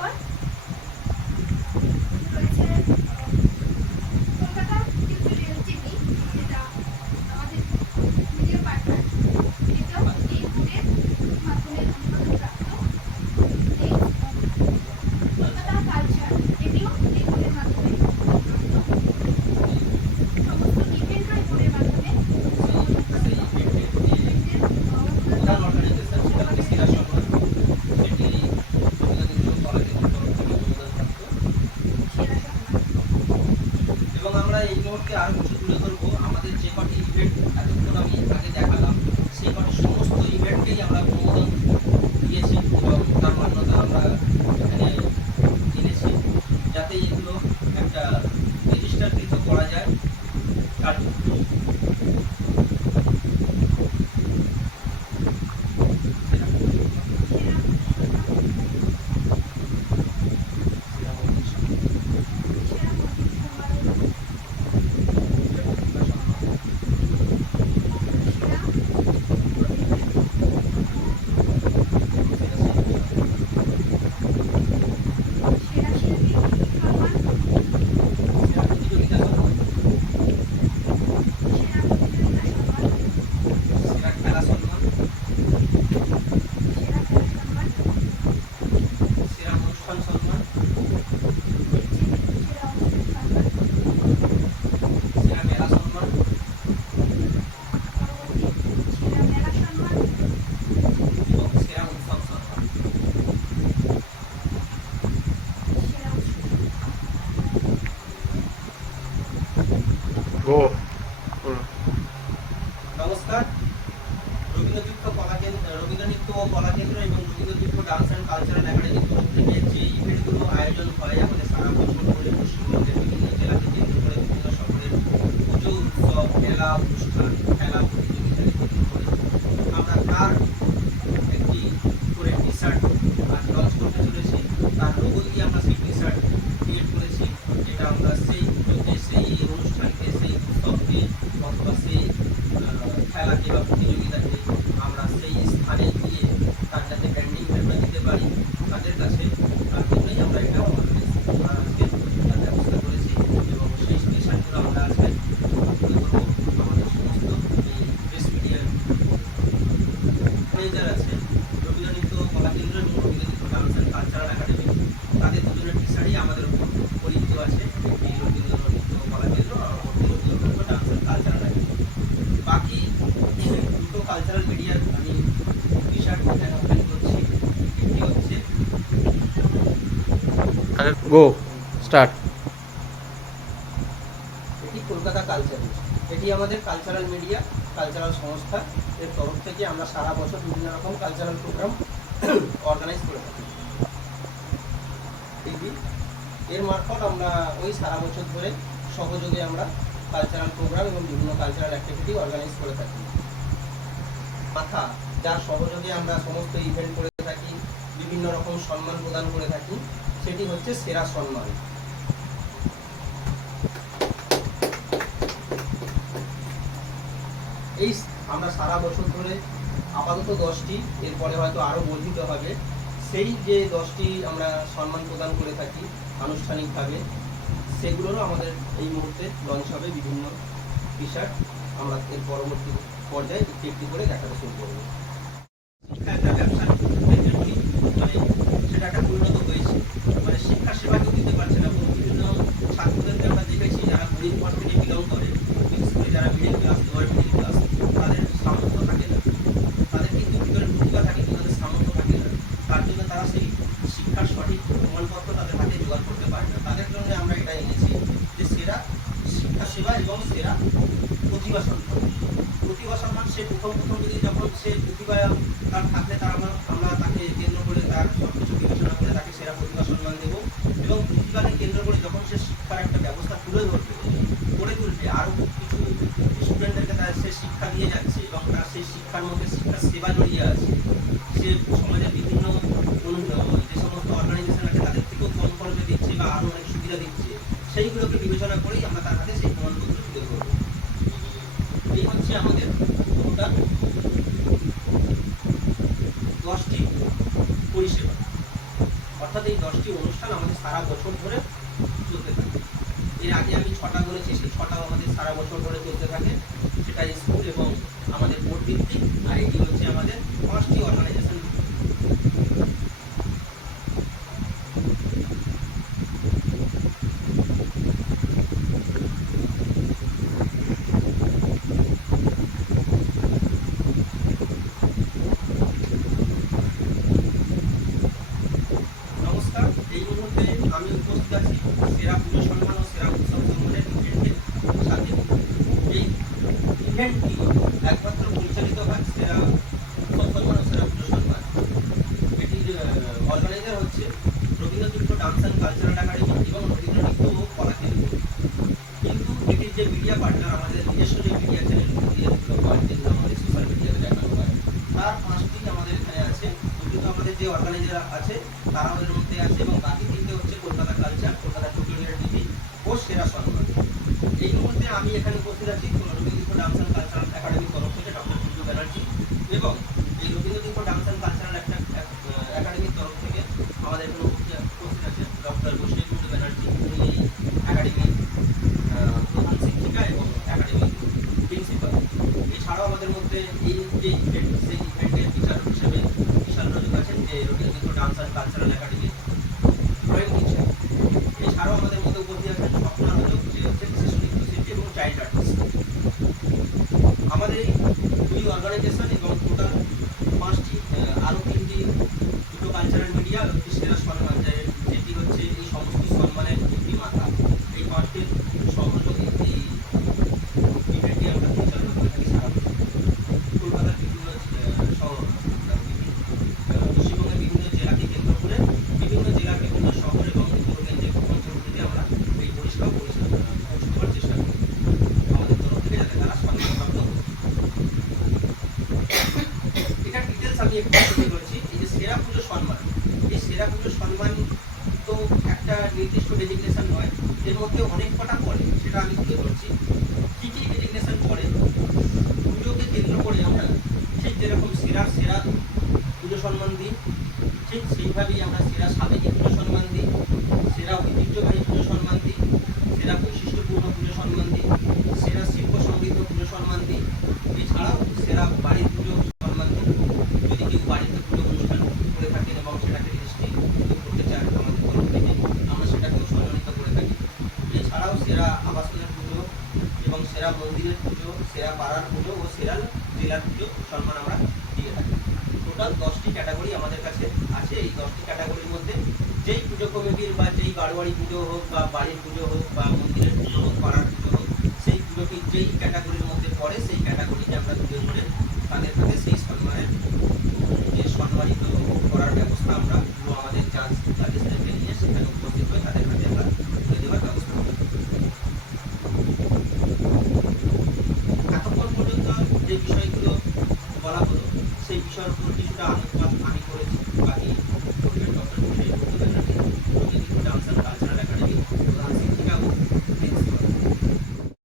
এরপর রয়েছে Kolkata tutorial TV, যেটা আমাদের মিডিয়া পার্টনার, এটাও এই বোর্ডের মাধ্যমে অনুমোদনপ্রাপ্ত। কলকাতা কালচার, এটিও এই বোর্ডের মাধ্যমে অনুমোদনপ্রাপ্ত। সমস্ত ইভেন্টও এই বোর্ডের মাধ্যমে এবং আমরা এই মুহূর্তে আরো কিছু তুলে ধরবো। আমাদের যে কটি ইভেন্ট এতক্ষণ আমি আগে দেখালাম, সেই কটি সমস্ত ইভেন্টকেই আমরা অনুমোদন দিয়েছি এবং তার মান্যতা আমরা এখানে জেনেছি, যাতে এগুলো একটা রেজিস্টারকৃত করা যায়। তার নমস্কার। রবীন্দ্র নৃত্য ও কলা কেন্দ্র এবং রবীন্দ্রতীর্থ ডান্স অ্যান্ড কালচারাল একাডেমির তরফ থেকে যে ইভেন্টগুলো আয়োজন হয় আমাদের সারা বছর ধরে পশ্চিমবঙ্গের বিভিন্ন জেলাকে কেন্দ্র করে বিভিন্ন শহরের পুজো, উৎসব, মেলা, অনুষ্ঠান, খেলা, প্রতিযোগিতা কেন্দ্র করে আমরা তার একটি করে টি শার্ট আজ লঞ্চ করতে চলেছি। তার লোগো দিয়ে আমরা সেই টি শার্ট ক্রিয়েট করেছি, যেটা আমরা সেই পুজোতে, সেই অনুষ্ঠানকে, সেই উৎসবকে অথবা সেই খেলাকে বা প্রতিযোগিতাকে আমরা সেই স্থানে গিয়ে তার যাতে ব্র্যান্ডিং আমরা দিতে পারি তাদের কাছে, তার জন্যই আমরা এটা আজকে ব্যবস্থা করেছি। এবং সেই স্টেশনগুলো আমরা আজকে আমাদের সমস্ত এই প্রেস মিডিয়ার ম্যানেজার আছে রবীন্দ্র নৃত্য কলা কেন্দ্র এবং রবীন্দ্রতীর্থ ডান্স অ্যান্ড কালচারাল একাডেমি, তাদের দুজনের টিচারই আমাদের উপর পরিচিত আছে, এই রবীন্দ্র নৃত্য কলা কেন্দ্র আর রবীন্দ্রতীর্থ ডান্স অ্যান্ড কালচারাল একাডেমি। বাকি দুটো কালচারাল মিডিয়ার আমি টি-শার্ট ওপেন করছি। একটি হচ্ছে গো স্টার্ট। এটি কলকাতা কালচার, এটি আমাদের কালচারাল মিডিয়া, কালচারাল সংস্থা এর তরফ থেকে আমরা সারা বছর বিভিন্ন রকম কালচারাল প্রোগ্রাম অর্গানাইজ করে থাকি। এর মারফত আমরা ওই সারা বছর ধরে সহযোগে আমরা কালচারাল প্রোগ্রাম এবং বিভিন্ন কালচারাল অ্যাক্টিভিটি অর্গানাইজ করে থাকি। মাথা, যার সহযোগে আমরা সমস্ত ইভেন্ট করে থাকি, বিভিন্ন রকম সম্মান প্রদান করে থাকি, সেটি হচ্ছে সেরা সম্মান। এই আমরা সারা বছর ধরে আপাতত 10টি, এরপরে হয়তো আরও বর্ধিত হবে, সেই যে 10টি আমরা সম্মান প্রদান করে থাকি আনুষ্ঠানিকভাবে, সেগুলোরও আমাদের এই মুহূর্তে লঞ্চ হবে বিভিন্ন টি শার্ট। আমরা এর পরবর্তী পর্যায়ে একটি একটি করে দেখাতে শুরু করবো। শিক্ষা একটা ব্যবসার ক্ষেত্রে মানে সেটা একটা পরিণত হয়েছে, মানে শিক্ষা সেবাকেও দিতে পারছে না। বিভিন্ন ছাত্রদেরকে আমরা দেখেছি যারা গরিব পরিবারে বিলং করে, বিশেষ করে যারা middle class, lower middle class, তাদের সামর্থ্য থাকে না, তাদের কিন্তু ভিতরে প্রতিভা থাকে কিন্তু তাদের সামর্থ্য থাকে না, তার জন্য তারা সেই শিক্ষার সঠিক প্রমাণপত্র তাদের হাতে জোগাড় করতে পারে না। তাদের জন্য আমরা এটা এনেছি যে সেরা শিক্ষা সেবা এবং সেরা প্রতিভা সম্মান। প্রতিভা সম্মান সে প্রথম যদি যখন সে প্রতিভা তার থাকলে আমরা তাকে কেন্দ্র করে তার সব কিছু বিবেচনা করে তাকে সেরা প্রতিভা সম্মান দেবো। এবং প্রতিভাকে কেন্দ্র করে যখন সে শিক্ষার একটা ব্যবস্থা তুলে ধরবে, গড়ে তুলবে, আরও কিছু স্টুডেন্টদেরকে তার সে শিক্ষা দিয়ে যাচ্ছে এবং তার সেই শিক্ষার মধ্যে শিক্ষার সেবা জড়িয়ে আছে, সে সমাজের বিভিন্ন যে সমস্ত অর্গানাইজেশন আছে তাদের থেকেও কম খরচে দিচ্ছে বা আরও অনেক সুবিধা দিচ্ছে, সেইগুলোকে বিবেচনা করেই আমরা তার হাতে সেই প্রমাণপত্র তুলে ধরবো। এই হচ্ছে আমাদের টোটাল 10টি পরিষেবা, অর্থাৎ এই 10 10টি অনুষ্ঠান আমাদের সারা বছর ধরে চলতে থাকে। এর আগে আমি 6টা বলেছি, সেই 6টাও আমাদের সারা বছর ধরে চলতে থাকে। সেটা স্কুল এবং আমাদের বোর্ড ভিত্তিক, আর এটি হচ্ছে আমাদের 5টি অর্গানাইজেশন। নমস্কার, এই মুহূর্তে আমি উপস্থিত আছি সেরা পুজো সম্মান ও সেরা উৎসব সম্মানের ইভেন্টের সাথে। এই ইভেন্টটি একমাত্র পরিচালিত হয় সেরা উৎসব সম্মান ও সেরা পুজো সম্মান। এটির অর্গানাইজার হচ্ছে রবীন্দ্রতীর্থ ডান্স অ্যান্ড কালচারাল একাডেমি এবং রবীন্দ্রনৃত্য ও কলা কেন্দ্র। কিন্তু এটির যে মিডিয়া পার্টনার, আমাদের নিজস্ব যে মিডিয়া চ্যানেলগুলো হয়, যেগুলো আমাদের সোশ্যাল মিডিয়াতে দেখানো হয়, তার 5টি আমাদের এখানে আছে। দুটো আমাদের যে অর্গানাইজার আছে তারা আমাদের মধ্যে আছে, এবং বাকি 3টে হচ্ছে Kolkata culture, Kolkata tutorial TV ও সেরা সম্মান। এই মুহূর্তে আমি এখানে উপস্থিত আছি রবীন্দ্রতীর্থ ডান্স অ্যান্ড কালচারাল একাডেমির তরফ থেকে ডক্টর টুটু ব্যানার্জি, এবং এই রবীন্দ্রতীর্থ ডান্স অ্যান্ড কালচারাল একাডেমির তরফ থেকে আমাদের এখানে উপস্থিত আছে ডক্টর টুটু ব্যানার্জি। উনি এই একাডেমির প্রধান শিক্ষিকা এবং একাডেমির প্রিন্সিপাল। এছাড়াও আমাদের মধ্যে এই যে ইভেন্ট, সেই ইভেন্টের বিচারক হিসেবে বিশাল রজক আছেন, যে রবীন্দ্রতীর্থ ডান্স অ্যান্ড কালচারাল একাডেমির ড্রয়িং টিচার। এছাড়াও আমাদের মধ্যে উপস্থিত আছেন স্বপ্না রজক, যে হচ্ছে শিশু নৃত্যশিল্পী এবং চাইল্ড আর্টিস্ট। আমাদের এই দুই অর্গানাইজেশন এবং টোটাল 5টি আরও 3টি দুটো কালচারাল মিডিয়া, একটি সেরা সম্মান, যেটি হচ্ছে এই সমস্ত সম্মানের একটি মাথা। এই 5টির সহযোগে এই ইভেন্টটি আমরা পরিচালনা করে থাকি সারা বছর। কলকাতার বিভিন্ন শহর, পশ্চিমবঙ্গের বিভিন্ন জেলাকে কেন্দ্র করে বিভিন্ন জেলার বিভিন্ন শহর এবং কেন্দ্রিক অঞ্চলগুলিতে আমরা এই পরিষেবা পৌঁছে দেওয়ার চেষ্টা করি আমাদের তরফ থেকে, যাতে তারা স্বাধীনপ্রাপ্ত হয়। এটার ডিটেলস আমি একটু তুলে ধরছি। এই যে সেরা পুজো সম্মান, এই সেরা পুজো সম্মান তো একটা নির্দিষ্ট ডেজিগনেশন নয়, এর মধ্যে অনেক কটা পড়ে, সেটা আমি তুলে ধরছি। কী কী ডেজিগনেশন পড়ে পুজোকে কেন্দ্র করে আমরা ঠিক যেরকম সেরা পুজো সম্মান দিই, ঠিক সেইভাবেই আমরা সেরা সাবেকি পুজো সম্মান দিই, সেরা ঐতিহ্যবাহী পুজো সম্মান দিই, সেরা বৈশিষ্ট্যপূর্ণ পুজো সম্মান দিই, সেরা শিল্প সমৃদ্ধ পুজো সম্মান দিই। এছাড়াও সেরা বাড়ির পুজো সম্মান দিই। যদি কেউ বাড়িতে পুজো অনুষ্ঠান করে থাকেন এবং সেটাকে রেজিস্ট্রি করতে চান আমাদের তরফ থেকে, আমরা সেটাকেও সম্মানিত করে থাকি। এছাড়াও সেরা আবাসনের পুজো এবং সেরা মন্দিরের পুজো, সেরা পাড়ার পুজো ও সেরা জেলার পুজো সম্মান আমরা দিয়ে থাকি। টোটাল 10টি ক্যাটাগরি আমাদের কাছে আছে। এই 10টি ক্যাটাগরির মধ্যে যেই পুজো কমিটির বা যেই বারোয়ারি পুজো হোক বা বাড়ির পুজো হোক বা মন্দিরের পুজো হোক, পাড়ার পুজো হোক, সেই পুজোটি যেই ক্যাটাগরির মধ্যে পড়ে সেই ক্যাটাগরিকে আমরা তুলে ধরে তাদের কাছে সেই সম্মানের যে সম্মানিত করার ব্যবস্থা আমরা পুরো আমাদের জাজেসদেরকে নিয়ে সেখানে উপস্থিত হয়ে তাদের কাছে আমরা তুলে দেওয়ার ব্যবস্থা করি। এতক্ষণ পর্যন্ত যে বিষয়গুলো বলা হলো সেই বিষয়ের উপর কিছুটা আলোকপাত আমি করেছি, বাকি ডক্টর